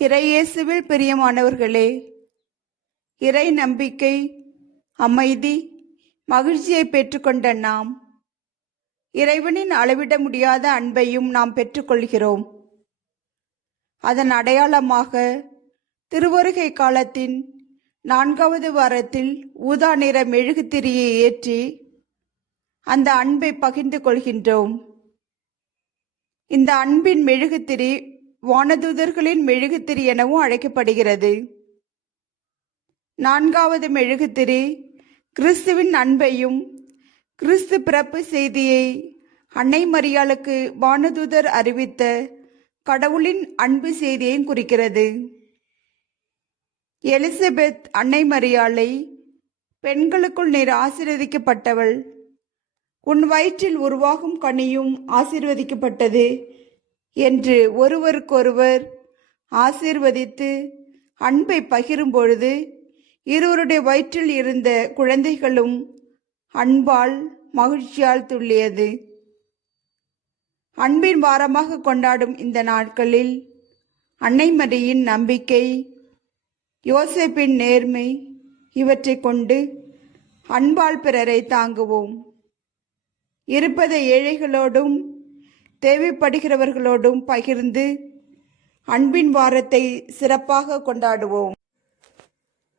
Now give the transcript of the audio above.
இறையேசுவில் பிரியமானவர்களே, இறை நம்பிக்கை, அமைதி, மகிழ்ச்சியை பெற்றுக்கொண்ட நாம் இறைவனின் அளவிட முடியாத அன்பையும் நாம் பெற்றுக்கொள்கிறோம். அதன் அடையாளமாக திருவருகை காலத்தின் 4வது வாரத்தில் ஊதா நிற மெழுகுத்திரியை ஏற்றி அந்த அன்பை பகிர்ந்து கொள்கின்றோம். இந்த அன்பின் மெழுகுத்திரி வானதூதர்களின் மெழுகுத்திரி எனவும் அழைக்கப்படுகிறது. 4வது மெழுகுத்திரி கிறிஸ்துவின் அன்பையும் கிறிஸ்து பிறப்பு செய்தியை அன்னை மரியாளுக்கு வானதூதர் அறிவித்த கடவுளின் அன்பு செய்தியையும் குறிக்கிறது. எலிசபெத் அன்னை மரியாளை, பெண்களுக்குள் நீர் ஆசீர்வதிக்கப்பட்டவள், உன் வயிற்றில் உருவாகும் கனியும் ஆசீர்வதிக்கப்பட்டது என்று ஒருவருக்கொருவர் ஆசீர்வதித்து அன்பை பகிரும் பொழுது இருவருடைய வயிற்றில் இருந்த குழந்தைகளும் அன்பால் மகிழ்ச்சியால் துள்ளியது. அன்பின் வாரமாக கொண்டாடும் இந்த நாட்களில் அன்னை மரியின் நம்பிக்கை, யோசேப்பின் நேர்மை இவற்றை கொண்டு அன்பால் பிறரை தாங்குவோம். இருப்பதை ஏழைகளோடும் தேவைப்படுகிறவர்களோடும் பகிர்ந்து அன்பின் வாரத்தை சிறப்பாக கொண்டாடுவோம்.